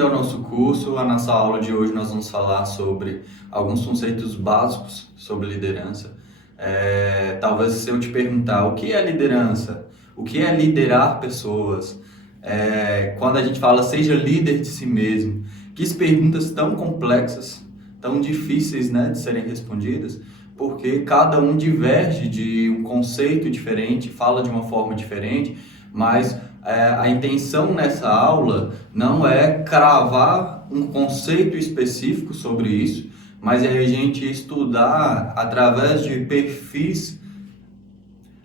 Bem-vindo ao nosso curso. A nossa aula de hoje nós vamos falar sobre alguns conceitos básicos sobre liderança. Talvez se eu te perguntar o que é liderança, o que é liderar pessoas, quando a gente fala seja líder de si mesmo, que perguntas tão complexas, tão difíceis, né, de serem respondidas, porque cada um diverge de um conceito diferente, fala de uma forma diferente, mas a intenção nessa aula não é cravar um conceito específico sobre isso, mas é a gente estudar através de perfis,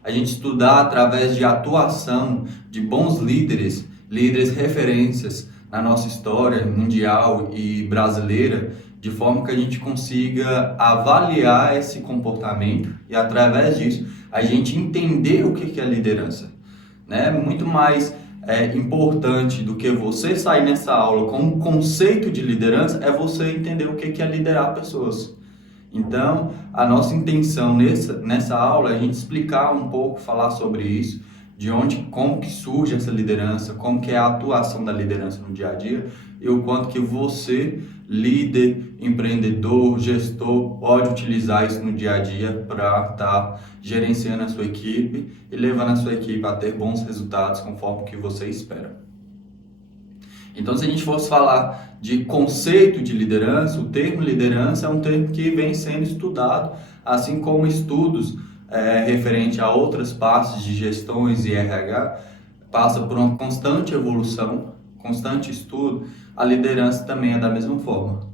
a gente estudar através de atuação de bons líderes, líderes referências na nossa história mundial e brasileira, de forma que a gente consiga avaliar esse comportamento e através disso a gente entender o que é liderança. Né? Muito mais importante do que você sair nessa aula com um conceito de liderança é você entender o que é liderar pessoas. Então, a nossa intenção nessa aula é a gente explicar um pouco, falar sobre isso, de onde, como que surge essa liderança, como que é a atuação da liderança no dia a dia e o quanto que você, líder, empreendedor, gestor, pode utilizar isso no dia a dia para estar gerenciando a sua equipe e levando a sua equipe a ter bons resultados conforme que você espera. Então, se a gente fosse falar de conceito de liderança, o termo liderança é um termo que vem sendo estudado, assim como estudos referente a outras partes de gestões e RH, passa por uma constante evolução, constante estudo. A liderança também é da mesma forma.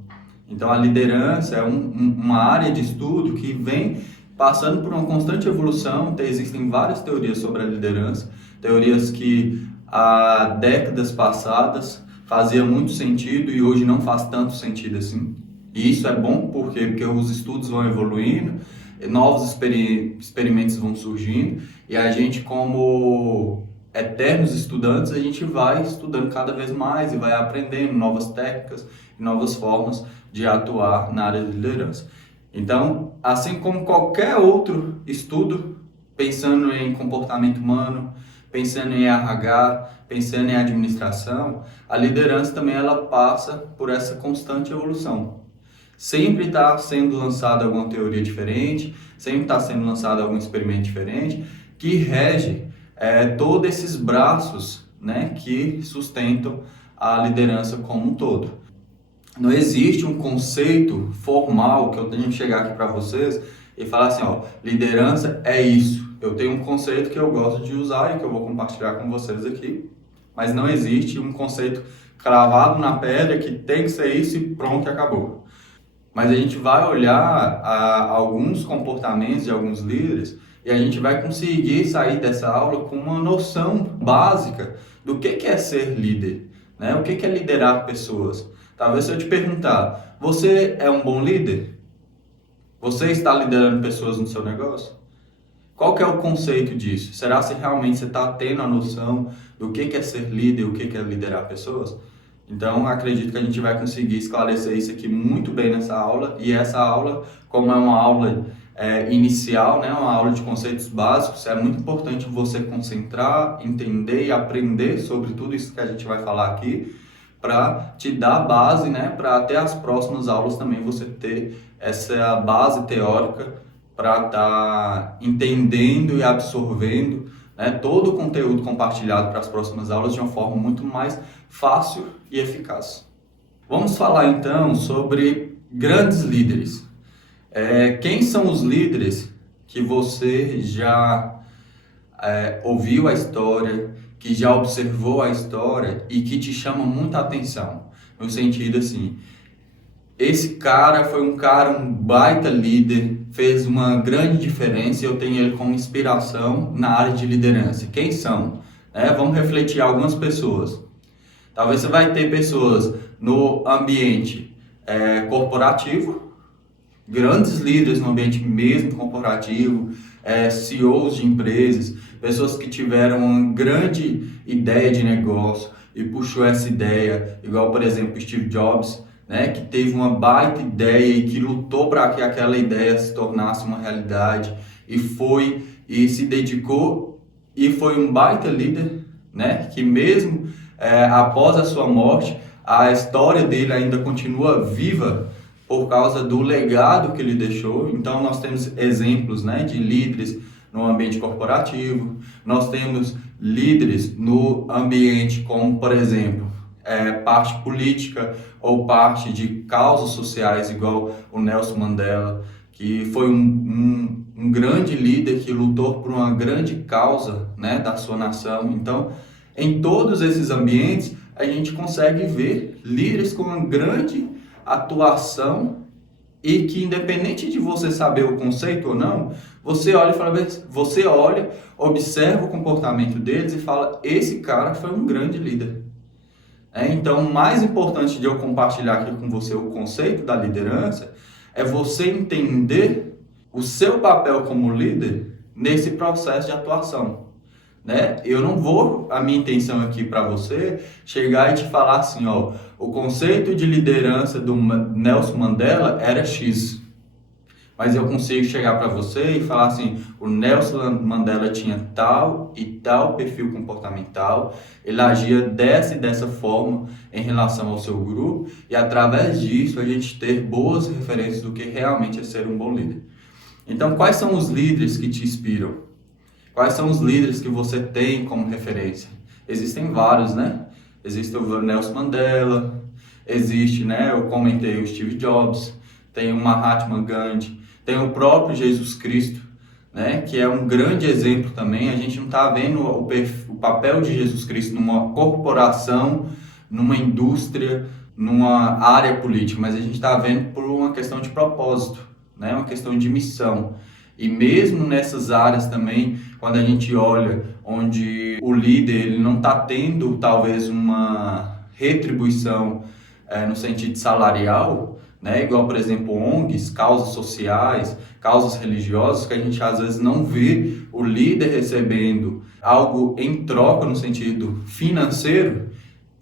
Então, a liderança é uma área de estudo que vem passando por uma constante evolução. Existem várias teorias sobre a liderança, teorias que há décadas passadas fazia muito sentido e hoje não faz tanto sentido assim. E isso é bom porque os estudos vão evoluindo, novos experimentos vão surgindo e a gente, como eternos estudantes, a gente vai estudando cada vez mais e vai aprendendo novas técnicas e novas formas de atuar na área de liderança. Então, assim como qualquer outro estudo, pensando em comportamento humano, pensando em RH, pensando em administração, a liderança também ela passa por essa constante evolução. Sempre está sendo lançada alguma teoria diferente, sempre está sendo lançado algum experimento diferente, que rege todos esses braços, né, que sustentam a liderança como um todo. Não existe um conceito formal que eu tenho que chegar aqui para vocês e falar assim, ó, liderança é isso. Eu tenho um conceito que eu gosto de usar e que eu vou compartilhar com vocês aqui, mas não existe um conceito cravado na pedra que tem que ser isso e pronto, acabou. Mas a gente vai olhar alguns comportamentos de alguns líderes e a gente vai conseguir sair dessa aula com uma noção básica do que é ser líder, né? O que é liderar pessoas. Talvez se eu te perguntar, você é um bom líder? Você está liderando pessoas no seu negócio? Qual que é o conceito disso? Será se realmente você está tendo a noção do que é ser líder, o que é liderar pessoas? Então, acredito que a gente vai conseguir esclarecer isso aqui muito bem nessa aula. E essa aula, como é uma aula inicial, né, uma aula de conceitos básicos, é muito importante você concentrar, entender e aprender sobre tudo isso que a gente vai falar aqui, para te dar base, né, para até as próximas aulas também você ter essa base teórica para estar entendendo e absorvendo, né, todo o conteúdo compartilhado para as próximas aulas de uma forma muito mais fácil e eficaz. Vamos falar então sobre grandes líderes. Quem são os líderes que você já ouviu a história, que já observou a história e que te chama muita atenção? No sentido assim, esse cara foi um baita líder, fez uma grande diferença e eu tenho ele como inspiração na área de liderança. Quem são? Vamos refletir algumas pessoas. Talvez você vai ter pessoas no ambiente corporativo, grandes líderes no ambiente mesmo corporativo, CEOs de empresas, pessoas que tiveram uma grande ideia de negócio e puxou essa ideia, igual por exemplo Steve Jobs, né, que teve uma baita ideia e que lutou para que aquela ideia se tornasse uma realidade e se dedicou e foi um baita líder, né, que mesmo após a sua morte, a história dele ainda continua viva por causa do legado que ele deixou. Então nós temos exemplos, né, de líderes no ambiente corporativo, nós temos líderes no ambiente como, por exemplo, parte política ou parte de causas sociais, igual o Nelson Mandela, que foi um grande líder que lutou por uma grande causa, né, da sua nação. Então, em todos esses ambientes, a gente consegue ver líderes com uma grande atuação e que, independente de você saber o conceito ou não, você olha e fala, você olha, observa o comportamento deles e fala, esse cara foi um grande líder. Então, o mais importante de eu compartilhar aqui com você o conceito da liderança é você entender o seu papel como líder nesse processo de atuação. Eu não vou, a minha intenção aqui para você, chegar e te falar assim, ó, o conceito de liderança do Nelson Mandela era X. Mas eu consigo chegar para você e falar assim, o Nelson Mandela tinha tal e tal perfil comportamental, ele agia dessa e dessa forma em relação ao seu grupo, e através disso a gente ter boas referências do que realmente é ser um bom líder. Então, quais são os líderes que te inspiram? Quais são os líderes que você tem como referência? Existem vários, né? Existe o Nelson Mandela, existe, né? Eu comentei o Steve Jobs, tem o Mahatma Gandhi, tem o próprio Jesus Cristo, né? Que é um grande exemplo também. A gente não está vendo o papel de Jesus Cristo numa corporação, numa indústria, numa área política, mas a gente está vendo por uma questão de propósito, né? Uma questão de missão. E mesmo nessas áreas também, quando a gente olha onde o líder ele não está tendo talvez uma retribuição no sentido salarial, né? Igual, por exemplo, ONGs, causas sociais, causas religiosas, que a gente às vezes não vê o líder recebendo algo em troca no sentido financeiro,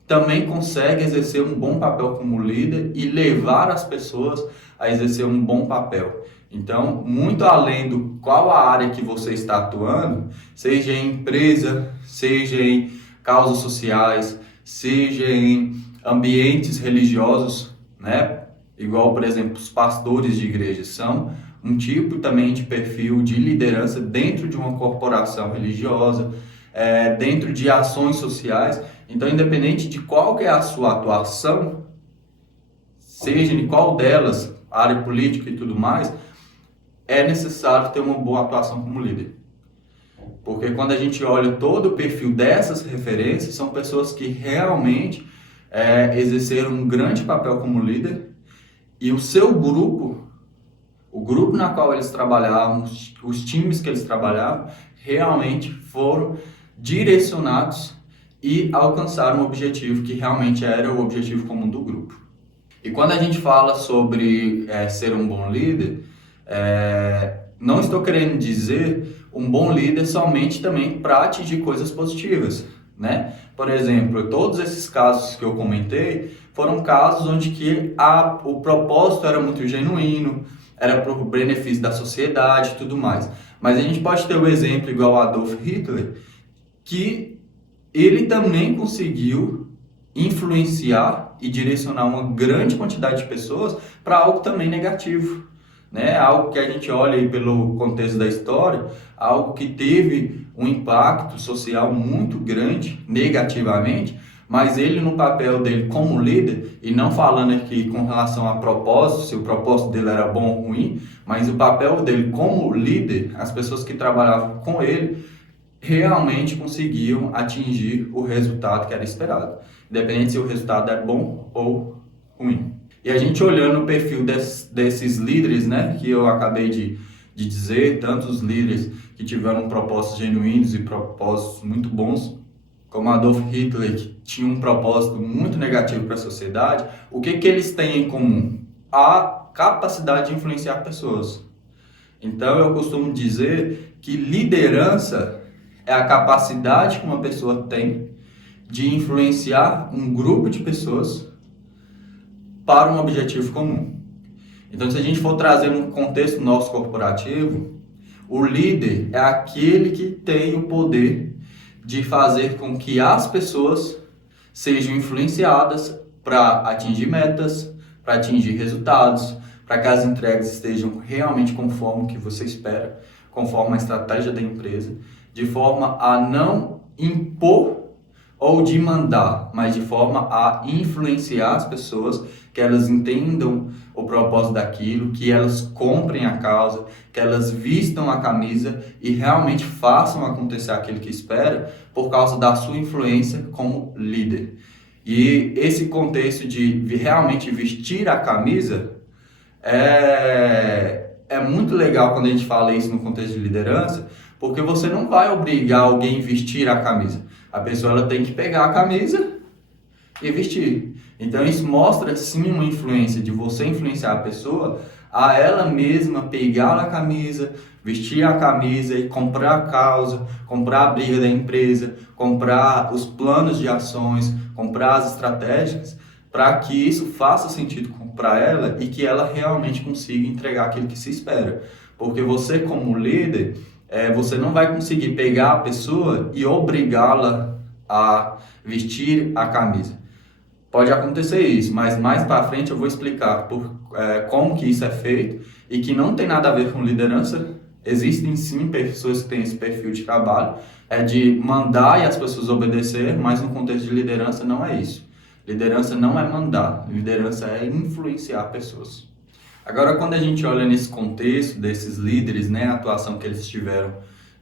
também consegue exercer um bom papel como líder e levar as pessoas a exercer um bom papel. Então, muito além do qual a área que você está atuando, seja em empresa, seja em causas sociais, seja em ambientes religiosos, né? Igual, por exemplo, os pastores de igreja são um tipo também de perfil de liderança dentro de uma corporação religiosa, dentro de ações sociais. Então, independente de qual que é a sua atuação, seja em qual delas, área política e tudo mais, é necessário ter uma boa atuação como líder. Porque quando a gente olha todo o perfil dessas referências, são pessoas que realmente exerceram um grande papel como líder, e o seu grupo, o grupo na qual eles trabalhavam, os times que eles trabalhavam, realmente foram direcionados e alcançaram um objetivo que realmente era o objetivo comum do grupo. E quando a gente fala sobre ser um bom líder, não estou querendo dizer um bom líder somente também para atingir coisas positivas, né? Por exemplo, todos esses casos que eu comentei foram casos onde que o propósito era muito genuíno, era para o benefício da sociedade e tudo mais. Mas a gente pode ter o exemplo igual a Adolf Hitler, que ele também conseguiu influenciar e direcionar uma grande quantidade de pessoas para algo também negativo, né? Algo que a gente olha aí pelo contexto da história, algo que teve um impacto social muito grande negativamente, mas ele no papel dele como líder, e não falando aqui com relação a propósito, se o propósito dele era bom ou ruim, mas o papel dele como líder, as pessoas que trabalhavam com ele, realmente conseguiam atingir o resultado que era esperado, independente se o resultado é bom ou ruim. E a gente olhando o perfil desses líderes, né, que eu acabei de dizer, tantos líderes que tiveram propósitos genuínos e propósitos muito bons, como Adolf Hitler, que tinha um propósito muito negativo para a sociedade, o que eles têm em comum? A capacidade de influenciar pessoas. Então eu costumo dizer que liderança é a capacidade que uma pessoa tem de influenciar um grupo de pessoas para um objetivo comum. Então, se a gente for trazer um contexto nosso corporativo, o líder é aquele que tem o poder de fazer com que as pessoas sejam influenciadas para atingir metas, para atingir resultados, para que as entregas estejam realmente conforme o que você espera, conforme a estratégia da empresa, de forma a não impor ou de mandar, mas de forma a influenciar as pessoas, que elas entendam o propósito daquilo, que elas comprem a causa, que elas vistam a camisa e realmente façam acontecer aquilo que espera por causa da sua influência como líder. E esse contexto de realmente vestir a camisa é muito legal quando a gente fala isso no contexto de liderança, porque você não vai obrigar alguém a vestir a camisa. A pessoa ela tem que pegar a camisa e vestir. Então isso mostra sim uma influência de você influenciar a pessoa a ela mesma pegar a camisa, vestir a camisa e comprar a causa, comprar a briga da empresa, comprar os planos de ações, comprar as estratégias, para que isso faça sentido para ela e que ela realmente consiga entregar aquilo que se espera. Porque você como líder, você não vai conseguir pegar a pessoa e obrigá-la a vestir a camisa. Pode acontecer isso, mas mais para frente eu vou explicar como que isso é feito e que não tem nada a ver com liderança. Existem sim pessoas que têm esse perfil de trabalho, de mandar e as pessoas obedecer, mas no contexto de liderança não é isso. Liderança não é mandar, liderança é influenciar pessoas. Agora, quando a gente olha nesse contexto desses líderes, né, a atuação que eles tiveram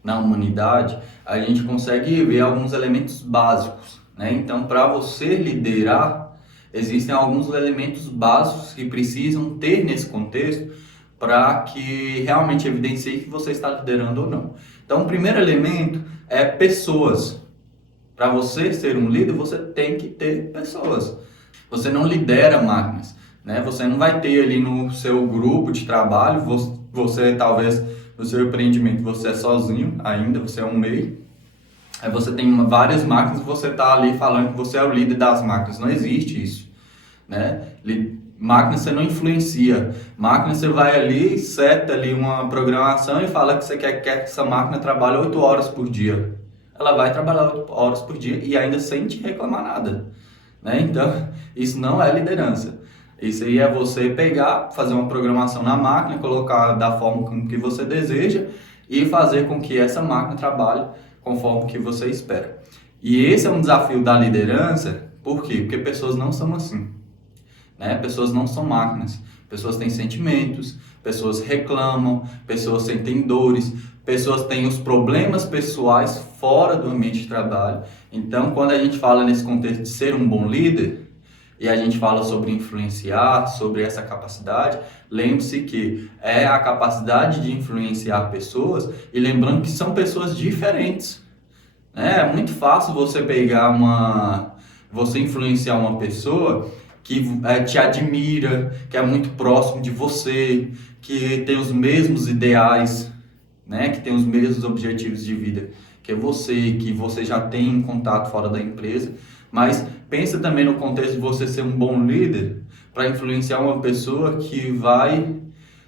na humanidade, a gente consegue ver alguns elementos básicos, né? Então, para você liderar, existem alguns elementos básicos que precisam ter nesse contexto para que realmente evidencie que você está liderando ou não. Então, o primeiro elemento é pessoas. Para você ser um líder, você tem que ter pessoas. Você não lidera máquinas, né? Você não vai ter ali no seu grupo de trabalho, você talvez no seu empreendimento você é sozinho ainda, você é um MEI. Aí você tem várias máquinas e você está ali falando que você é o líder das máquinas. Não existe isso, né? Máquina você não influencia. Máquina você vai ali, seta ali uma programação e fala que você quer que essa máquina trabalhe 8 horas por dia. Ela vai trabalhar 8 horas por dia e ainda sem te reclamar nada, né? Então, isso não é liderança. Isso aí é você pegar, fazer uma programação na máquina, colocar da forma como que você deseja e fazer com que essa máquina trabalhe conforme que você espera. E esse é um desafio da liderança, por quê? Porque pessoas não são assim, né? Pessoas não são máquinas, pessoas têm sentimentos, pessoas reclamam, pessoas sentem dores, pessoas têm os problemas pessoais fora do ambiente de trabalho. Então, quando a gente fala nesse contexto de ser um bom líder, e a gente fala sobre influenciar, sobre essa capacidade, lembre-se que é a capacidade de influenciar pessoas, e lembrando que são pessoas diferentes, né? É muito fácil você você influenciar uma pessoa que te admira, que é muito próximo de você, que tem os mesmos ideais, né? Que tem os mesmos objetivos de vida que você já tem um contato fora da empresa, mas pensa também no contexto de você ser um bom líder para influenciar uma pessoa que vai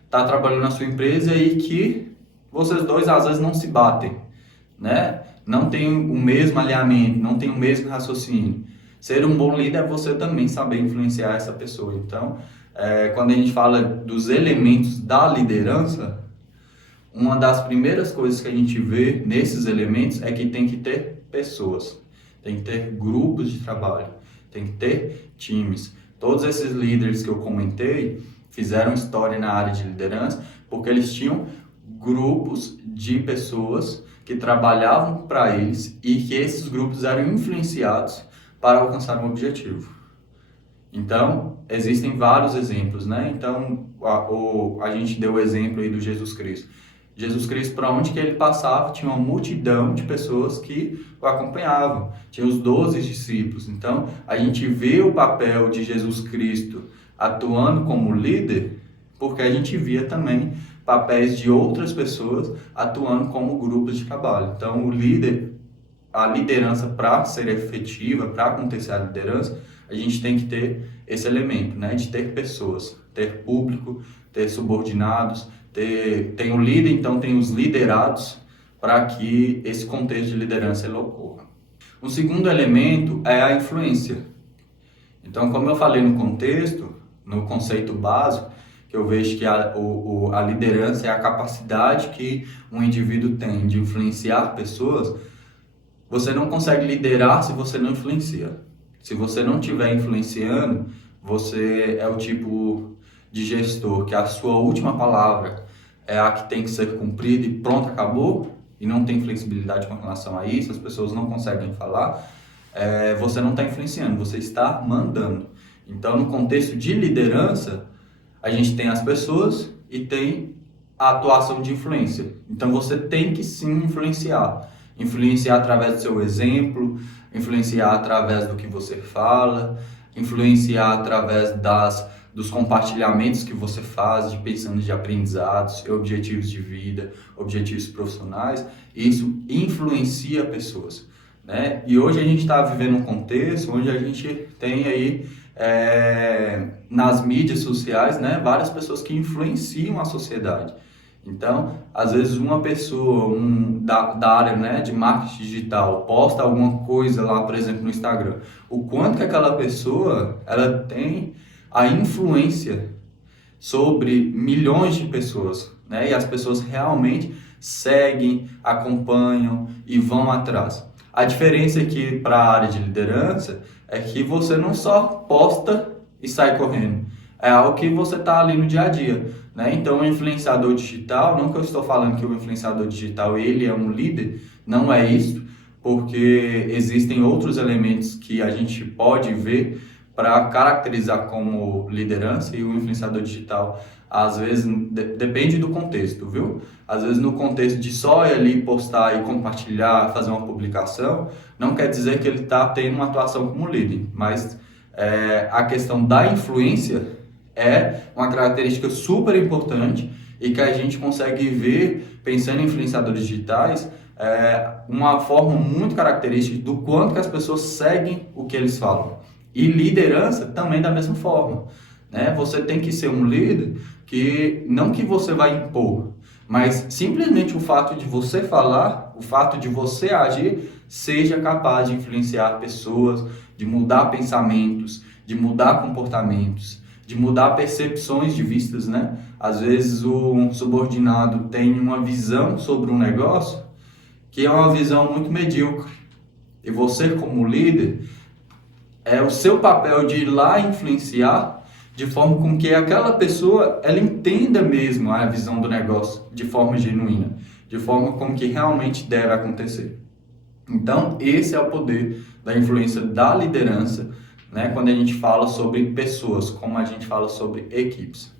estar trabalhando na sua empresa e que vocês dois às vezes não se batem, né? Não tem o mesmo alinhamento, não tem o mesmo raciocínio. Ser um bom líder é você também saber influenciar essa pessoa. Então, quando a gente fala dos elementos da liderança, uma das primeiras coisas que a gente vê nesses elementos é que tem que ter pessoas, tem que ter grupos de trabalho, tem que ter times. Todos esses líderes que eu comentei fizeram história na área de liderança porque eles tinham grupos de pessoas que trabalhavam para eles e que esses grupos eram influenciados para alcançar um objetivo. Então, existem vários exemplos, né? Então, a gente deu o exemplo aí do Jesus Cristo. Jesus Cristo, para onde que ele passava, tinha uma multidão de pessoas que o acompanhavam. Tinha os 12 discípulos. Então, a gente vê o papel de Jesus Cristo atuando como líder, porque a gente via também papéis de outras pessoas atuando como grupos de trabalho. Então, a liderança, para ser efetiva, para acontecer a liderança, a gente tem que ter esse elemento, né? De ter pessoas, ter público, ter subordinados, tem o líder, então tem os liderados, para que esse contexto de liderança ele ocorra. O segundo elemento é a influência. Então, como eu falei no contexto, no conceito básico, que eu vejo que a liderança é a capacidade que um indivíduo tem de influenciar pessoas. Você não consegue liderar se você não influencia. Se você não estiver influenciando, você é o tipo de gestor que a sua última palavra é a que tem que ser cumprida e pronto, acabou, e não tem flexibilidade com relação a isso, as pessoas não conseguem falar, você não está influenciando, você está mandando. Então, no contexto de liderança, a gente tem as pessoas e tem a atuação de influência. Então, você tem que sim influenciar. Influenciar através do seu exemplo, influenciar através do que você fala, influenciar através dos compartilhamentos que você faz, pensando de aprendizados, objetivos de vida, objetivos profissionais. Isso influencia pessoas, né? E hoje a gente está vivendo um contexto onde a gente tem aí nas mídias sociais, né, várias pessoas que influenciam a sociedade. Então, às vezes uma pessoa da área, né, de marketing digital posta alguma coisa lá, por exemplo, no Instagram. O quanto que aquela pessoa ela tem a influência sobre milhões de pessoas, né? E as pessoas realmente seguem, acompanham e vão atrás. A diferença aqui para a área de liderança é que você não só posta e sai correndo. É algo que você está ali no dia a dia, né? Então, o influenciador digital, não que eu estou falando que o influenciador digital ele é um líder, não é isso, porque existem outros elementos que a gente pode ver para caracterizar como liderança, e o influenciador digital, às vezes, depende do contexto, viu? Às vezes, no contexto de só ir ali postar e compartilhar, fazer uma publicação, não quer dizer que ele está tendo uma atuação como líder, mas a questão da influência é uma característica super importante e que a gente consegue ver, pensando em influenciadores digitais, uma forma muito característica do quanto que as pessoas seguem o que eles falam. E liderança também da mesma forma, né? Você tem que ser um líder que não que você vai impor, mas simplesmente o fato de você falar, o fato de você agir, seja capaz de influenciar pessoas, de mudar pensamentos, de mudar comportamentos, de mudar percepções de vistas, né? Às vezes um subordinado tem uma visão sobre um negócio que é uma visão muito medíocre. E você, como líder, é o seu papel de ir lá influenciar de forma com que aquela pessoa ela entenda mesmo a visão do negócio de forma genuína, de forma com que realmente deve acontecer. Então, esse é o poder da influência da liderança, né, quando a gente fala sobre pessoas, como a gente fala sobre equipes.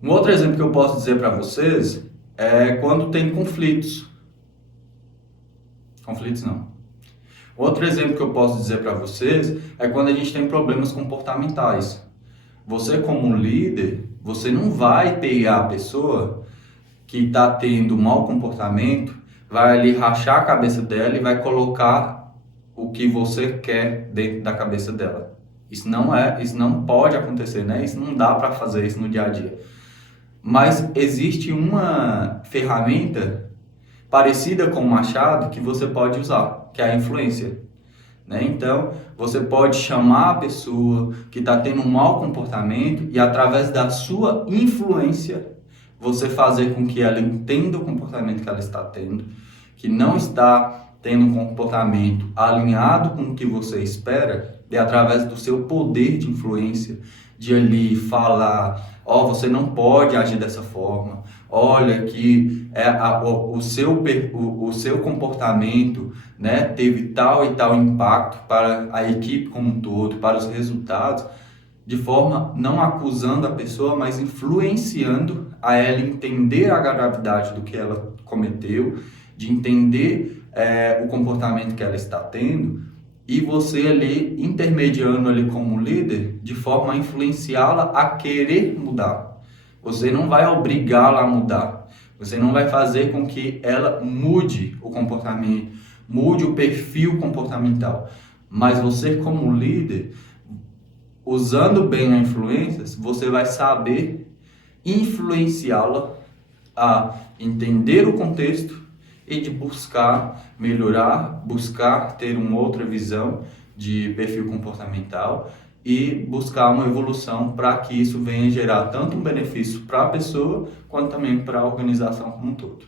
Um outro exemplo que eu posso dizer para vocês é quando tem conflitos. Conflitos não. Outro exemplo que eu posso dizer para vocês é quando a gente tem problemas comportamentais. Você, como líder, você não vai pegar a pessoa que está tendo mau comportamento, vai ali rachar a cabeça dela e vai colocar o que você quer dentro da cabeça dela. Isso não pode acontecer, né? Isso não dá para fazer isso no dia a dia. Mas existe uma ferramenta parecida com o machado que você pode usar, que é a influência, né? Então, você pode chamar a pessoa que está tendo um mau comportamento e, através da sua influência, você fazer com que ela entenda o comportamento que ela está tendo, que não está tendo um comportamento alinhado com o que você espera, e através do seu poder de influência, de ali falar, você não pode agir dessa forma, olha que o seu comportamento, né, teve tal e tal impacto para a equipe como um todo, para os resultados, de forma não acusando a pessoa, mas influenciando a ela entender a gravidade do que ela cometeu, de entender o comportamento que ela está tendo, e você ali intermediando ali como líder, de forma a influenciá-la a querer mudar. Você não vai obrigá-la a mudar. Você não vai fazer com que ela mude o comportamento, mude o perfil comportamental. Mas você, como líder, usando bem a influência, você vai saber influenciá-la a entender o contexto e de buscar melhorar, buscar ter uma outra visão de perfil comportamental e buscar uma evolução para que isso venha gerar tanto um benefício para a pessoa quanto também para a organização como um todo.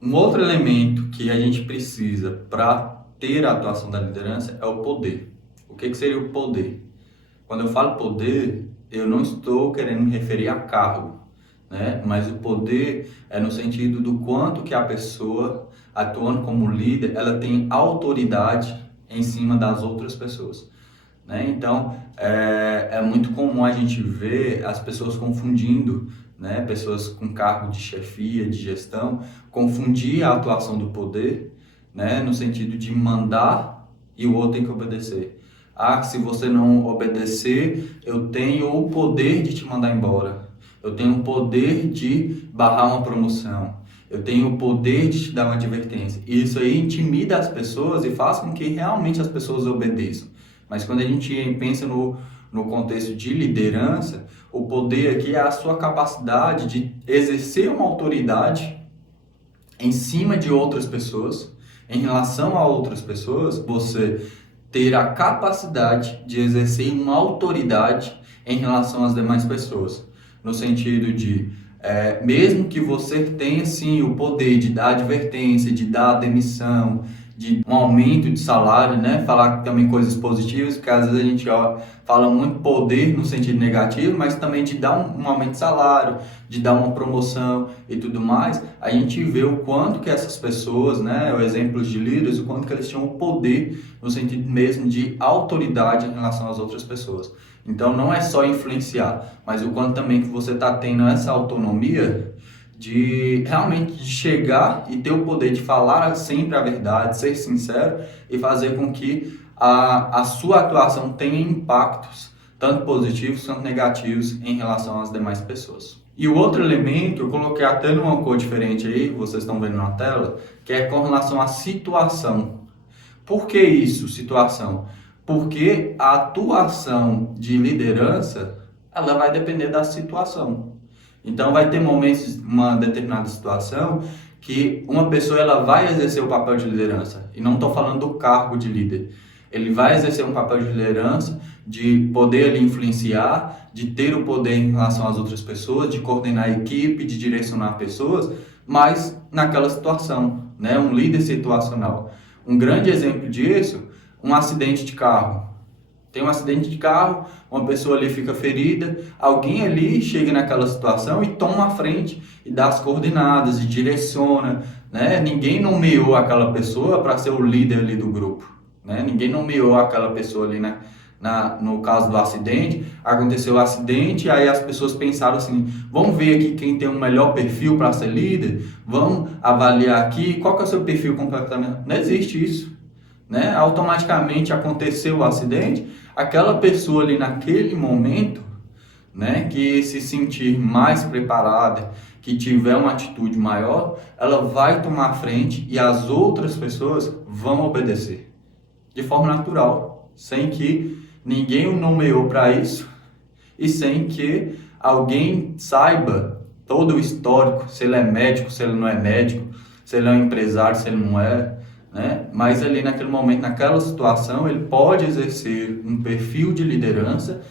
Um outro elemento que a gente precisa para ter a atuação da liderança é o poder. O que seria o poder? Quando eu falo poder, eu não estou querendo me referir a cargo, né? Mas o poder é no sentido do quanto que a pessoa, atuando como líder, ela tem autoridade em cima das outras pessoas, né? Então, é muito comum a gente ver as pessoas confundindo, né? Pessoas com cargo de chefia, de gestão, confundir a atuação do poder, né? No sentido de mandar e o outro tem que obedecer. Ah, se você não obedecer, eu tenho o poder de te mandar embora. Eu tenho o poder de barrar uma promoção. Eu tenho o poder de te dar uma advertência. E isso aí intimida as pessoas e faz com que realmente as pessoas obedeçam. Mas quando a gente pensa no contexto de liderança, o poder aqui é a sua capacidade de exercer uma autoridade em cima de outras pessoas, em relação a outras pessoas, você ter a capacidade de exercer uma autoridade em relação às demais pessoas. No sentido de, mesmo que você tenha sim o poder de dar advertência, de dar demissão, de um aumento de salário, né? Falar também coisas positivas, porque às vezes a gente fala muito poder no sentido negativo, mas também de dar um aumento de salário, de dar uma promoção e tudo mais, a gente vê o quanto que essas pessoas, né? Exemplos de líderes, o quanto que eles tinham o poder no sentido mesmo de autoridade em relação às outras pessoas. Então não é só influenciar, mas o quanto também que você está tendo essa autonomia de realmente chegar e ter o poder de falar sempre a verdade, ser sincero e fazer com que a sua atuação tenha impactos, tanto positivos quanto negativos, em relação às demais pessoas. E o outro elemento, eu coloquei até numa cor diferente aí, vocês estão vendo na tela, que é com relação à situação. Por que isso, situação? Porque a atuação de liderança, ela vai depender da situação. Então vai ter momentos, uma determinada situação, que uma pessoa ela vai exercer o papel de liderança. E não estou falando do cargo de líder. Ele vai exercer um papel de liderança, de poder ali influenciar, de ter o poder em relação às outras pessoas, de coordenar a equipe, de direcionar pessoas, mas naquela situação, né? Um líder situacional. Um grande exemplo disso, um acidente de carro. Tem um acidente de carro, uma pessoa ali fica ferida, alguém ali chega naquela situação e toma a frente e dá as coordenadas e direciona, né? Ninguém nomeou aquela pessoa para ser o líder ali do grupo, né? Ninguém nomeou aquela pessoa ali, né? No caso do acidente, aconteceu o acidente, aí as pessoas pensaram assim, vamos ver aqui quem tem o melhor perfil para ser líder, vamos avaliar aqui, qual que é o seu perfil completamente. Não existe isso, né? Automaticamente aconteceu o acidente, aquela pessoa ali naquele momento, né, que se sentir mais preparada, que tiver uma atitude maior, ela vai tomar a frente e as outras pessoas vão obedecer de forma natural, sem que ninguém o nomeou para isso e sem que alguém saiba todo o histórico, se ele é médico, se ele não é médico, se ele é um empresário, se ele não é, né? Mas ali naquele momento, naquela situação, ele pode exercer um perfil de liderança,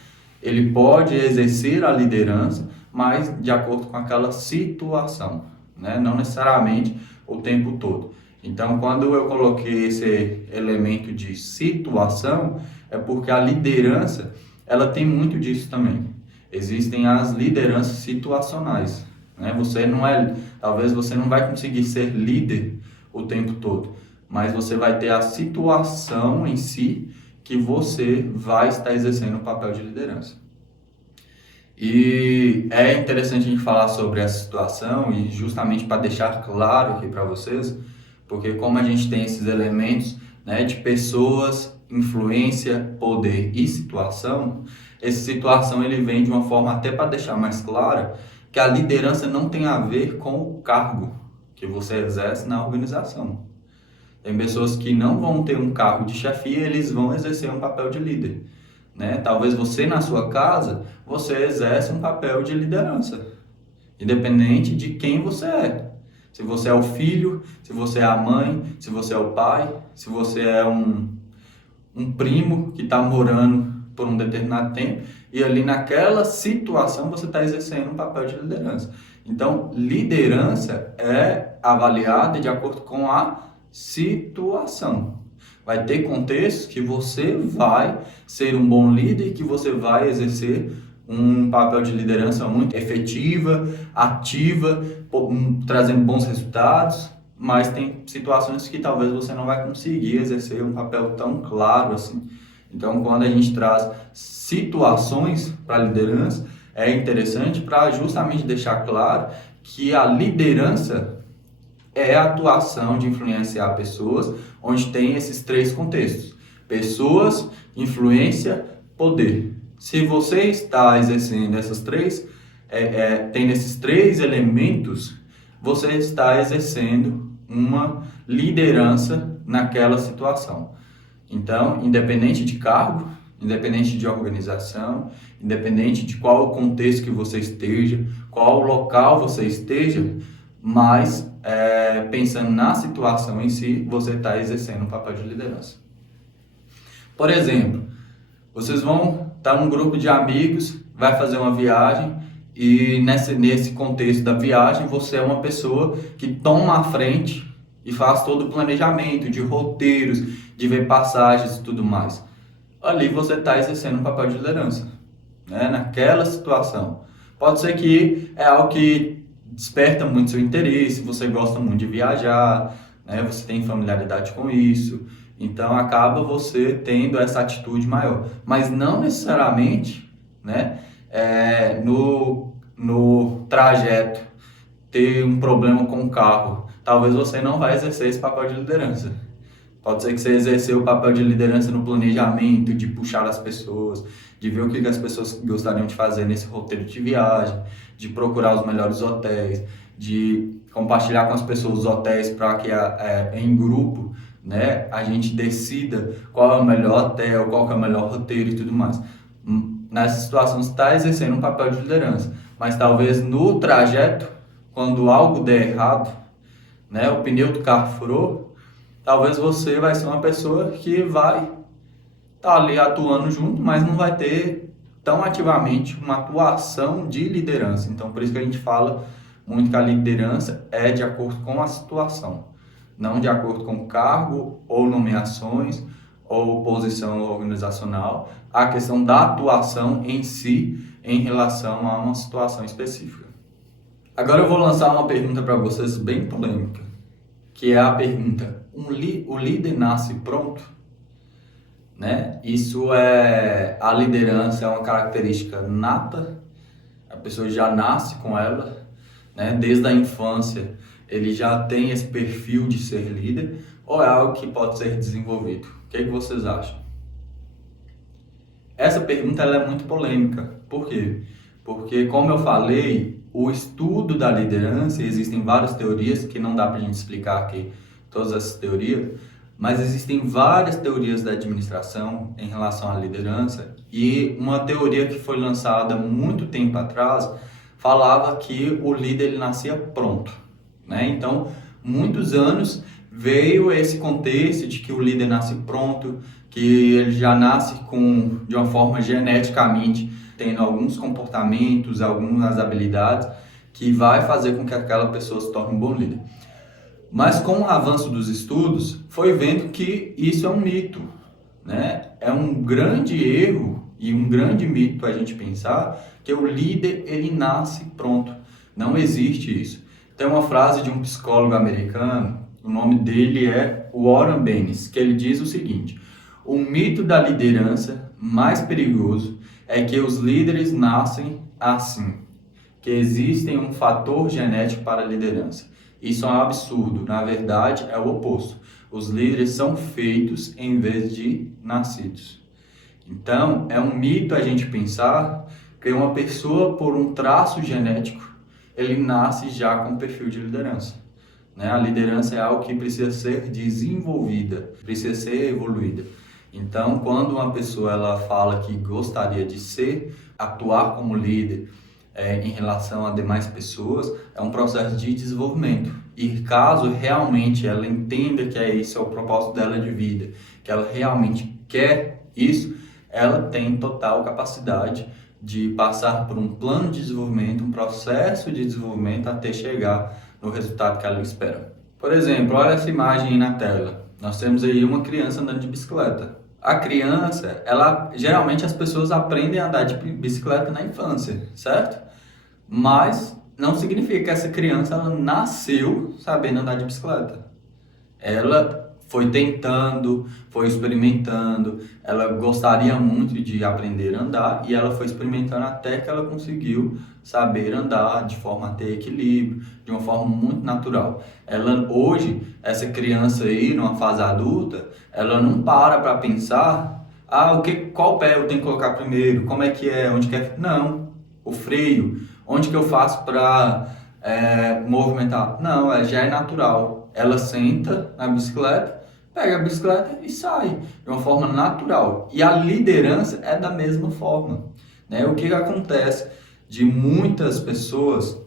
ele pode exercer a liderança, mas de acordo com aquela situação, né? Não necessariamente o tempo todo. Então, quando eu coloquei esse elemento de situação, é porque a liderança, ela tem muito disso também. Existem as lideranças situacionais, né? Talvez você não vai conseguir ser líder o tempo todo, mas você vai ter a situação em si que você vai estar exercendo o papel de liderança. E é interessante a gente falar sobre essa situação e justamente para deixar claro aqui para vocês, porque como a gente tem esses elementos, né, de pessoas, influência, poder e situação, essa situação ele vem de uma forma até para deixar mais clara que a liderança não tem a ver com o cargo que você exerce na organização. Tem pessoas que não vão ter um cargo de chefia, eles vão exercer um papel de líder, né? Talvez você na sua casa, você exerce um papel de liderança, independente de quem você é. Se você é o filho, se você é a mãe, se você é o pai, se você é um primo que está morando por um determinado tempo e ali naquela situação você está exercendo um papel de liderança. Então, liderança é avaliada de acordo com a situação. Vai ter contextos que você vai ser um bom líder e que você vai exercer um papel de liderança muito efetiva, ativa, trazendo bons resultados, mas tem situações que talvez você não vai conseguir exercer um papel tão claro assim. Então, quando a gente traz situações para a liderança, é interessante para justamente deixar claro que a liderança é a atuação de influenciar pessoas, onde tem esses três contextos: pessoas, influência, poder. Se você está exercendo essas três, tendo esses três elementos, você está exercendo uma liderança naquela situação. Então, independente de cargo, independente de organização, independente de qual o contexto que você esteja, qual local você esteja, mas pensando na situação em si, você está exercendo um papel de liderança. Por exemplo, vocês vão estar num grupo de amigos, vai fazer uma viagem e nesse contexto da viagem você é uma pessoa que toma a frente e faz todo o planejamento de roteiros, de ver passagens e tudo mais. Ali você está exercendo um papel de liderança, né? Naquela situação. Pode ser que é algo que desperta muito seu interesse, você gosta muito de viajar, né? Você tem familiaridade com isso, então acaba você tendo essa atitude maior. Mas não necessariamente, né? No trajeto ter um problema com o carro, talvez você não vai exercer esse papel de liderança. Pode ser que você exerceu o papel de liderança no planejamento, de puxar as pessoas, de ver o que as pessoas gostariam de fazer nesse roteiro de viagem, de procurar os melhores hotéis, de compartilhar com as pessoas os hotéis para que em grupo, né, a gente decida qual é o melhor hotel, qual é o melhor roteiro e tudo mais. Nessa situação você está exercendo um papel de liderança, mas talvez no trajeto, quando algo der errado, né, o pneu do carro furou, talvez você vai ser uma pessoa que vai estar ali atuando junto, mas não vai ter tão ativamente uma atuação de liderança. Então, por isso que a gente fala muito que a liderança é de acordo com a situação, não de acordo com cargo ou nomeações ou posição organizacional, a questão da atuação em si em relação a uma situação específica. Agora eu vou lançar uma pergunta para vocês bem polêmica, que é a pergunta: o líder nasce pronto? Né? A liderança é uma característica nata, a pessoa já nasce com ela, né? Desde a infância ele já tem esse perfil de ser líder, ou é algo que pode ser desenvolvido? O que vocês acham? Essa pergunta ela é muito polêmica. Por quê? Porque, como eu falei, o estudo da liderança, existem várias teorias que não dá para a gente explicar aqui todas essas teorias, mas existem várias teorias da administração em relação à liderança, e uma teoria que foi lançada muito tempo atrás falava que o líder ele nascia pronto, né? Então, muitos anos veio esse contexto de que o líder nasce pronto, que ele já nasce de uma forma geneticamente tendo alguns comportamentos, algumas habilidades que vai fazer com que aquela pessoa se torne um bom líder. Mas com o avanço dos estudos, foi vendo que isso é um mito, né? É um grande erro e um grande mito a gente pensar que o líder ele nasce pronto. Não existe isso. Tem uma frase de um psicólogo americano, o nome dele é Warren Bennis, que ele diz o seguinte: o mito da liderança mais perigoso é que os líderes nascem assim, que existem um fator genético para a liderança. Isso é um absurdo, na verdade é o oposto. Os líderes são feitos em vez de nascidos. Então, é um mito a gente pensar que uma pessoa, por um traço genético, ele nasce já com perfil de liderança, né? A liderança é algo que precisa ser desenvolvida, precisa ser evoluída. Então, quando uma pessoa ela fala que gostaria de atuar como líder em relação a demais pessoas, é um processo de desenvolvimento. e caso realmente ela entenda que esse é o propósito dela de vida, que ela realmente quer isso, ela tem total capacidade de passar por um plano de desenvolvimento, um processo de desenvolvimento até chegar no resultado que ela espera. Por exemplo, olha essa imagem aí na tela. Nós temos aí uma criança andando de bicicleta. A criança, geralmente as pessoas aprendem a andar de bicicleta na infância, certo? Mas não significa que essa criança ela nasceu sabendo andar de bicicleta. Ela foi tentando, foi experimentando, ela gostaria muito de aprender a andar e ela foi experimentando até que ela conseguiu saber andar de forma a ter equilíbrio, de uma forma muito natural. Hoje, essa criança aí, numa fase adulta, ela não para pensar, qual pé eu tenho que colocar primeiro, como é que é, onde que é, não, o freio, onde que eu faço para movimentar, não, já é natural. Ela senta na bicicleta, pega a bicicleta e sai de uma forma natural. E a liderança é da mesma forma, né? O que acontece de muitas pessoas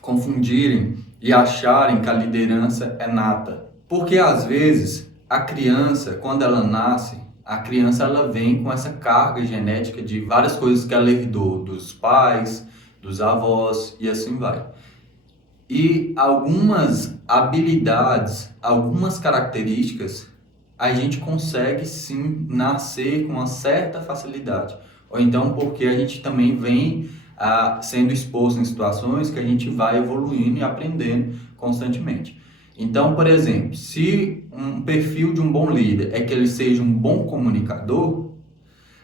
confundirem e acharem que a liderança é nata? Porque às vezes a criança, quando ela nasce, a criança ela vem com essa carga genética de várias coisas que ela herdou dos pais, dos avós e assim vai. E algumas habilidades, algumas características, a gente consegue sim nascer com uma certa facilidade. Ou então porque a gente também vem sendo exposto em situações que a gente vai evoluindo e aprendendo constantemente. Então, por exemplo, se um perfil de um bom líder é que ele seja um bom comunicador,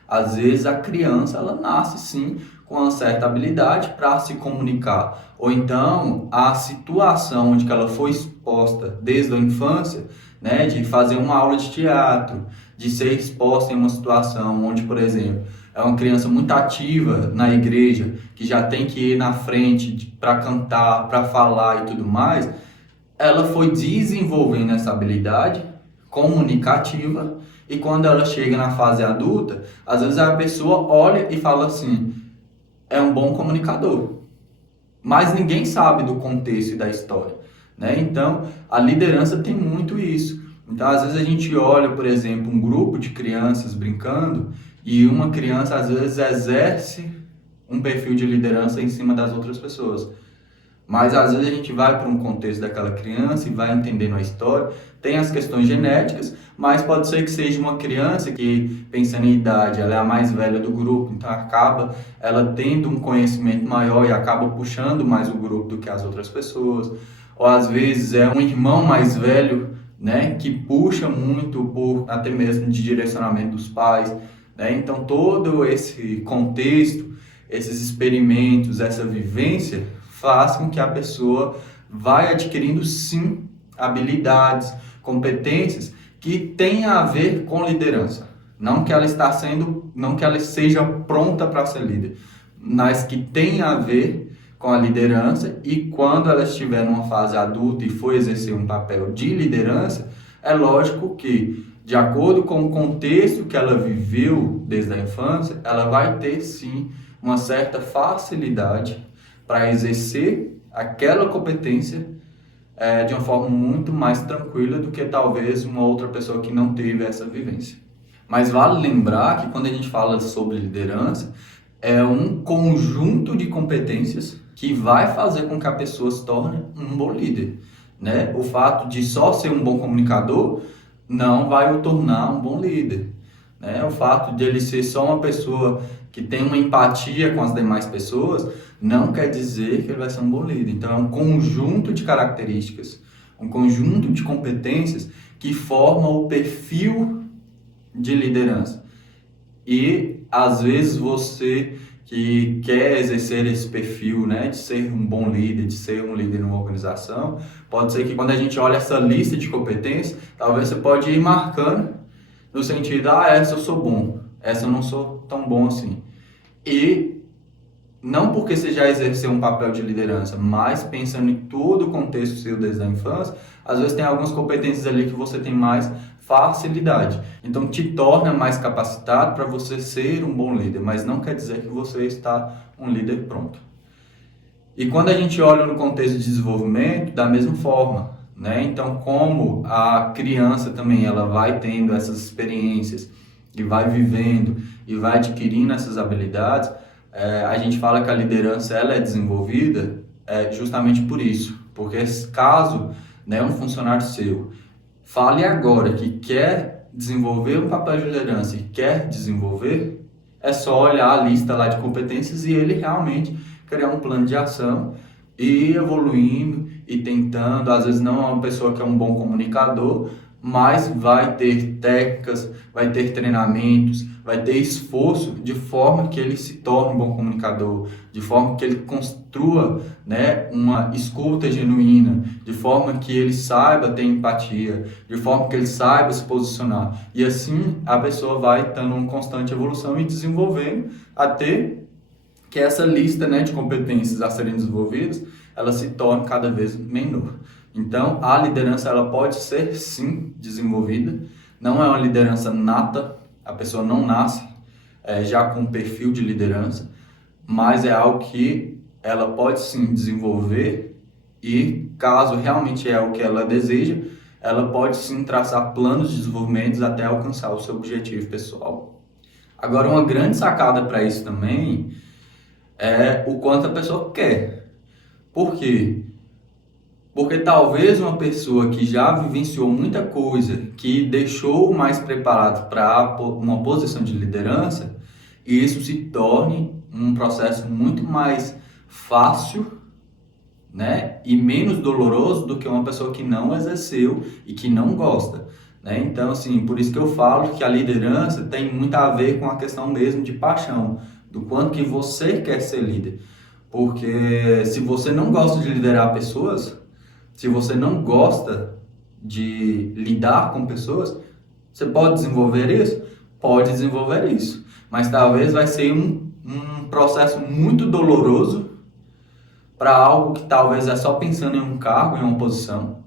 às vezes a criança ela nasce sim com uma certa habilidade para se comunicar. Ou então a situação onde que ela foi exposta desde a infância, né, de fazer uma aula de teatro, de ser exposta em uma situação onde, por exemplo, é uma criança muito ativa na igreja, que já tem que ir na frente para cantar, para falar e tudo mais, ela foi desenvolvendo essa habilidade comunicativa e quando ela chega na fase adulta, às vezes a pessoa olha e fala assim, é um bom comunicador, mas ninguém sabe do contexto e da história, né? Então, a liderança tem muito isso. Então, às vezes a gente olha, por exemplo, um grupo de crianças brincando e uma criança às vezes exerce um perfil de liderança em cima das outras pessoas. Mas às vezes a gente vai para um contexto daquela criança e vai entendendo a história. Tem as questões genéticas, mas pode ser que seja uma criança que, pensando em idade, ela é a mais velha do grupo, então acaba ela tendo um conhecimento maior e acaba puxando mais o grupo do que as outras pessoas. Ou às vezes é um irmão mais velho, né, que puxa muito por até mesmo de direcionamento dos pais, né? Então todo esse contexto, esses experimentos, essa vivência faz com que a pessoa vai adquirindo sim habilidades, competências que têm a ver com liderança. Não que ela seja pronta para ser líder, mas que tem a ver com a liderança e quando ela estiver numa fase adulta e for exercer um papel de liderança, é lógico que, de acordo com o contexto que ela viveu desde a infância, ela vai ter sim uma certa facilidade para exercer aquela competência de uma forma muito mais tranquila do que talvez uma outra pessoa que não teve essa vivência. Mas vale lembrar que quando a gente fala sobre liderança, é um conjunto de competências que vai fazer com que a pessoa se torne um bom líder, né? O fato de só ser um bom comunicador não vai o tornar um bom líder, né? O fato de ele ser só uma pessoa que tem uma empatia com as demais pessoas não quer dizer que ele vai ser um bom líder. Então é um conjunto de características, um conjunto de competências que formam o perfil de liderança. E às vezes você que quer exercer esse perfil, né, de ser um bom líder, de ser um líder numa organização, pode ser que quando a gente olha essa lista de competências, talvez você pode ir marcando no sentido, essa eu sou bom, essa eu não sou tão bom assim. E não porque você já exerceu um papel de liderança, mas pensando em todo o contexto seu desde a infância, às vezes tem algumas competências ali que você tem mais facilidade. Então te torna mais capacitado para você ser um bom líder, mas não quer dizer que você está um líder pronto. E quando a gente olha no contexto de desenvolvimento, da mesma forma, né? Então, como a criança também ela vai tendo essas experiências e vai vivendo e vai adquirindo essas habilidades, a gente fala que a liderança ela é desenvolvida justamente por isso, porque caso, né, um funcionário seu fale agora que quer desenvolver um papel de liderança e quer desenvolver, é só olhar a lista lá de competências e ele realmente criar um plano de ação e evoluindo e tentando. Às vezes não é uma pessoa que é um bom comunicador, mas vai ter técnicas, vai ter treinamentos, vai ter esforço de forma que ele se torne um bom comunicador, de forma que ele construa, né, uma escuta genuína, de forma que ele saiba ter empatia, de forma que ele saiba se posicionar. E assim a pessoa vai tendo uma constante evolução e desenvolvendo até que essa lista, né, de competências a serem desenvolvidas, ela se torne cada vez menor. Então, a liderança ela pode ser, sim, desenvolvida. Não é uma liderança nata, a pessoa não nasce já com um perfil de liderança, mas é algo que ela pode, sim, desenvolver e, caso realmente é o que ela deseja, ela pode, sim, traçar planos de desenvolvimento até alcançar o seu objetivo pessoal. Agora, uma grande sacada para isso também é o quanto a pessoa quer. Por quê? Porque talvez uma pessoa que já vivenciou muita coisa, que deixou mais preparado para uma posição de liderança, isso se torne um processo muito mais fácil, né, e menos doloroso do que uma pessoa que não exerceu e que não gosta, né? Então, assim, por isso que eu falo que a liderança tem muito a ver com a questão mesmo de paixão, do quanto que você quer ser líder. Porque se você não gosta de liderar pessoas, se você não gosta de lidar com pessoas, você pode desenvolver isso? Pode desenvolver isso. Mas talvez vai ser um processo muito doloroso para algo que talvez é só pensando em um cargo, em uma posição,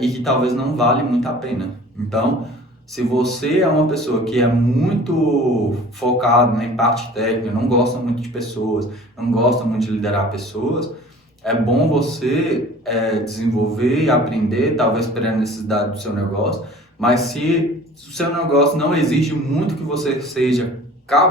e que talvez não vale muito a pena. Então, se você é uma pessoa que é muito focado, né, em parte técnica, não gosta muito de pessoas, não gosta muito de liderar pessoas, é bom você desenvolver e aprender, talvez pela necessidade do seu negócio, mas se o seu negócio não exige muito que você seja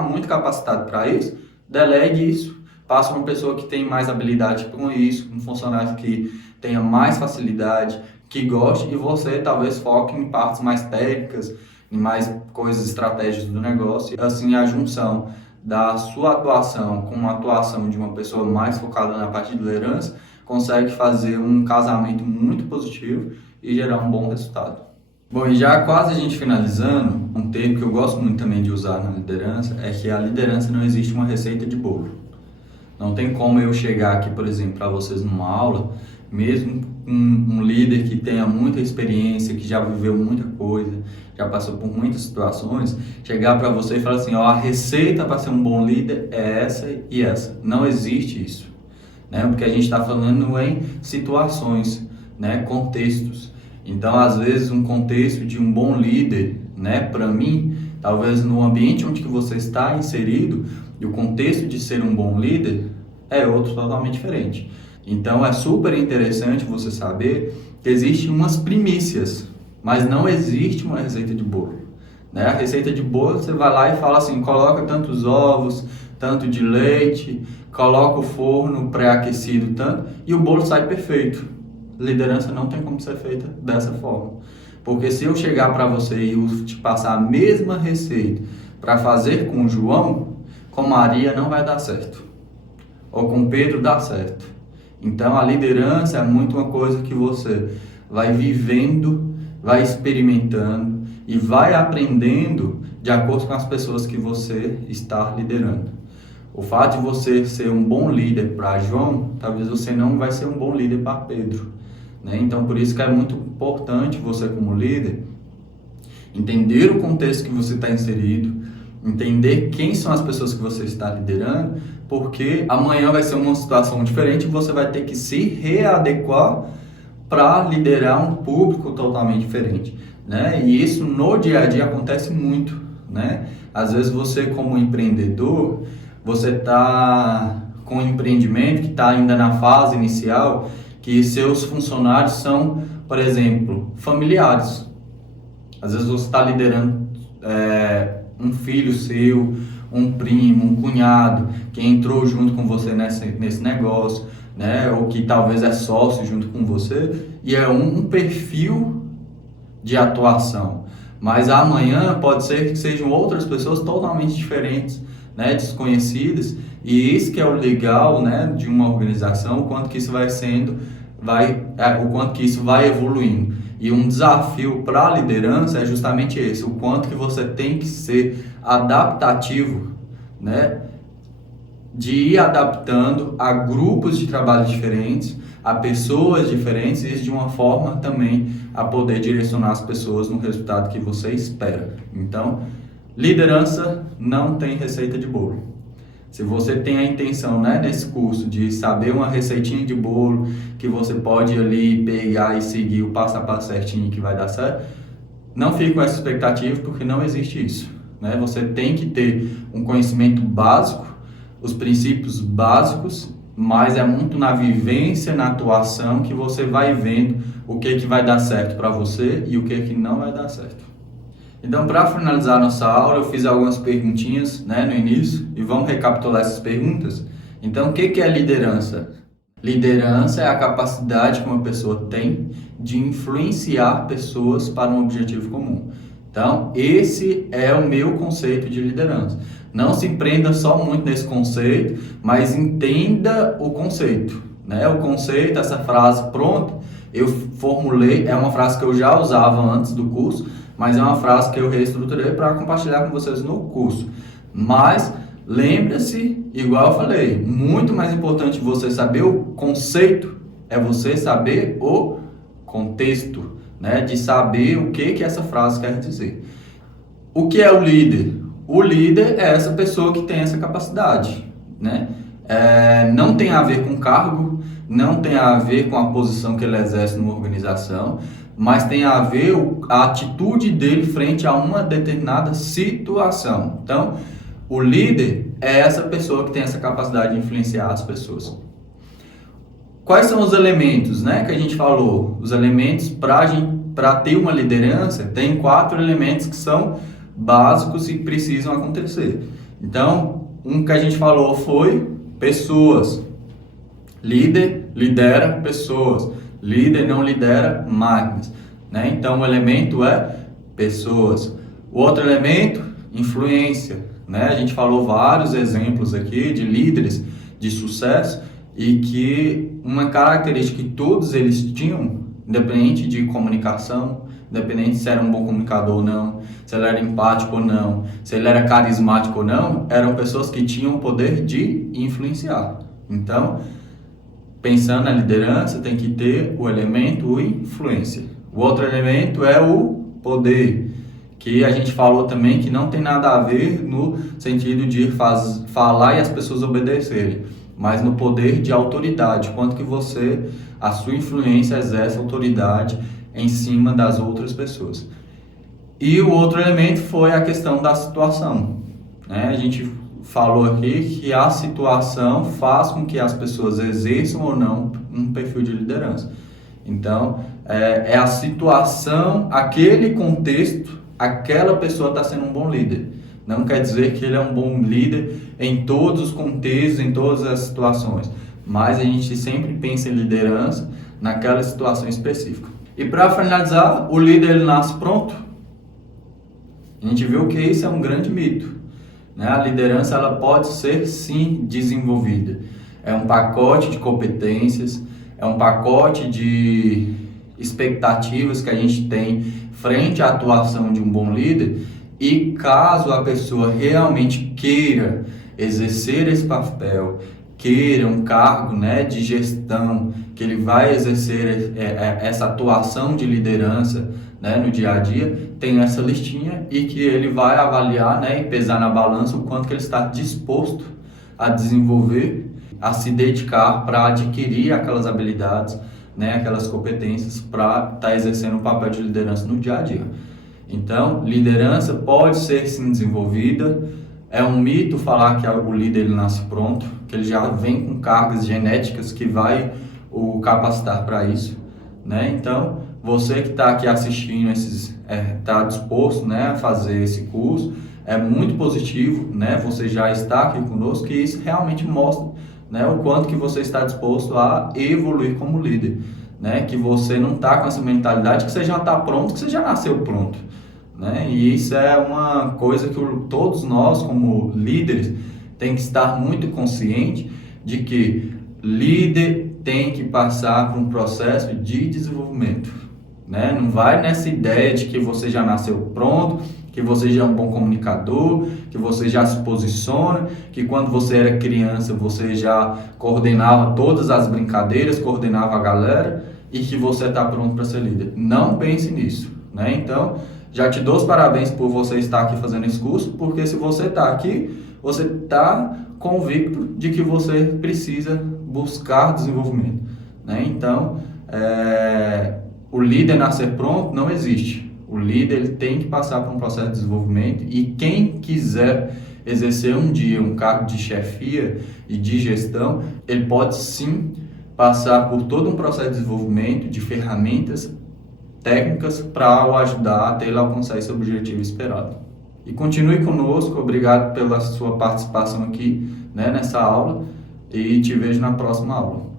muito capacitado para isso, delegue isso. Passa uma pessoa que tem mais habilidade com isso, um funcionário que tenha mais facilidade, que goste, e você talvez foque em partes mais técnicas, em mais coisas estratégicas do negócio. Assim, a junção da sua atuação com a atuação de uma pessoa mais focada na parte de liderança consegue fazer um casamento muito positivo e gerar um bom resultado. Bom, e já quase a gente finalizando, um termo que eu gosto muito também de usar na liderança é que a liderança não existe uma receita de bolo. Não tem como eu chegar aqui, por exemplo, para vocês numa aula, mesmo um líder que tenha muita experiência, que já viveu muita coisa, já passou por muitas situações, chegar para você e falar assim, ó, a receita para ser um bom líder é essa e essa. Não existe isso, né? Porque a gente está falando em situações, né? Contextos. Então, às vezes, um contexto de um bom líder, né? Para mim, talvez no ambiente onde que você está inserido, e o contexto de ser um bom líder é outro totalmente diferente. Então é super interessante você saber que existem umas primícias, mas não existe uma receita de bolo, né? A receita de bolo você vai lá e fala assim, coloca tantos ovos, tanto de leite, coloca o forno pré-aquecido tanto e o bolo sai perfeito. Liderança não tem como ser feita dessa forma. Porque se eu chegar para você e eu te passar a mesma receita para fazer com o João, com Maria não vai dar certo, ou com Pedro dá certo. Então a liderança é muito uma coisa que você vai vivendo, vai experimentando e vai aprendendo de acordo com as pessoas que você está liderando. O fato de você ser um bom líder para João, talvez você não vai ser um bom líder para Pedro, né? Então por isso que é muito importante você como líder entender o contexto que você está inserido, entender quem são as pessoas que você está liderando, porque amanhã vai ser uma situação diferente e você vai ter que se readequar para liderar um público totalmente diferente, né? E isso no dia a dia acontece muito, né? Às vezes você como empreendedor, você está com empreendimento, que está ainda na fase inicial, que seus funcionários são, por exemplo, familiares. Às vezes você está liderando um filho seu, um primo, um cunhado, que entrou junto com você nesse negócio, né? Ou que talvez é sócio junto com você, e é um perfil de atuação. Mas amanhã pode ser que sejam outras pessoas totalmente diferentes, né? Desconhecidas, e isso que é o legal, né, de uma organização, o quanto que isso o quanto que isso vai evoluindo. E um desafio para a liderança é justamente esse, o quanto que você tem que ser adaptativo, né? De ir adaptando a grupos de trabalho diferentes, a pessoas diferentes, e de uma forma também a poder direcionar as pessoas no resultado que você espera. Então, liderança não tem receita de bolo. Se você tem a intenção, né, nesse curso de saber uma receitinha de bolo que você pode ali pegar e seguir o passo a passo certinho que vai dar certo, não fique com essa expectativa, porque não existe isso, né? Você tem que ter um conhecimento básico, os princípios básicos, mas é muito na vivência, na atuação que você vai vendo o que vai dar certo para você e o que não vai dar certo. Então, para finalizar nossa aula, eu fiz algumas perguntinhas, né, no início, e vamos recapitular essas perguntas. Então, o que é liderança? Liderança é a capacidade que uma pessoa tem de influenciar pessoas para um objetivo comum. Então, esse é o meu conceito de liderança. Não se prenda só muito nesse conceito, mas entenda o conceito, né? O conceito, essa frase pronta, eu formulei, é uma frase que eu já usava antes do curso, mas é uma frase que eu reestruturei para compartilhar com vocês no curso. Mas lembre-se, igual eu falei, muito mais importante você saber o conceito é você saber o contexto, né? De saber o que essa frase quer dizer. O que é o líder? O líder é essa pessoa que tem essa capacidade, né? Não tem a ver com cargo, não tem a ver com a posição que ele exerce numa organização, mas tem a ver a atitude dele frente a uma determinada situação. Então, o líder é essa pessoa que tem essa capacidade de influenciar as pessoas. Quais são os elementos, né, que a gente falou? Os elementos para ter uma liderança, tem 4 elementos que são básicos e precisam acontecer. Então, um que a gente falou foi pessoas. Líder lidera pessoas. Líder não lidera máquinas, né? Então, o elemento é pessoas. O outro elemento, influência, né? A gente falou vários exemplos aqui de líderes de sucesso e que uma característica que todos eles tinham, independente de comunicação, independente se era um bom comunicador ou não, se ele era empático ou não, se ele era carismático ou não, eram pessoas que tinham o poder de influenciar. Então, pensando na liderança, tem que ter o elemento influência. O outro elemento é o poder, que a gente falou também que não tem nada a ver no sentido de falar e as pessoas obedecerem, mas no poder de autoridade, quanto que você, a sua influência exerce autoridade em cima das outras pessoas. E o outro elemento foi a questão da situação, né? A gente falou aqui que a situação faz com que as pessoas exerçam ou não um perfil de liderança. Então, é a situação, aquele contexto, aquela pessoa está sendo um bom líder. Não quer dizer que ele é um bom líder em todos os contextos, em todas as situações, mas a gente sempre pensa em liderança naquela situação específica. E para finalizar, o líder ele nasce pronto? A gente viu que isso é um grande mito, né? A liderança ela pode ser sim desenvolvida. É um pacote de competências, é um pacote de expectativas que a gente tem frente à atuação de um bom líder. E caso a pessoa realmente queira exercer esse papel, queira um cargo, né, de gestão, que ele vai exercer essa atuação de liderança, né, no dia a dia, tem essa listinha e que ele vai avaliar, né, e pesar na balança o quanto que ele está disposto a desenvolver, a se dedicar para adquirir aquelas habilidades, né, aquelas competências para estar exercendo o papel de liderança no dia a dia. Então, liderança pode ser sim desenvolvida, É um mito falar que o líder ele nasce pronto, que ele já vem com cargas genéticas que vai o capacitar para isso, né? Então, você que está aqui assistindo está disposto, né, a fazer esse curso, é muito positivo, né? Você já está aqui conosco, que isso realmente mostra, né, o quanto que você está disposto a evoluir como líder, né? Que você não está com essa mentalidade que você já está pronto, que você já nasceu pronto, né? E isso é uma coisa que todos nós, como líderes, tem que estar muito consciente de que líder tem que passar por um processo de desenvolvimento, né? Não vai nessa ideia de que você já nasceu pronto, que você já é um bom comunicador, que você já se posiciona, que quando você era criança você já coordenava todas as brincadeiras, coordenava a galera e que você está pronto para ser líder. Não pense nisso, né? Então, já te dou os parabéns por você estar aqui fazendo esse curso, porque se você está aqui, você está convicto de que você precisa buscar desenvolvimento, né? Então, o líder nascer pronto não existe. O líder ele tem que passar por um processo de desenvolvimento e quem quiser exercer um dia um cargo de chefia e de gestão, ele pode sim passar por todo um processo de desenvolvimento de ferramentas técnicas para o ajudar até ele alcançar esse objetivo esperado. E continue conosco, obrigado pela sua participação aqui, né, nessa aula, e te vejo na próxima aula.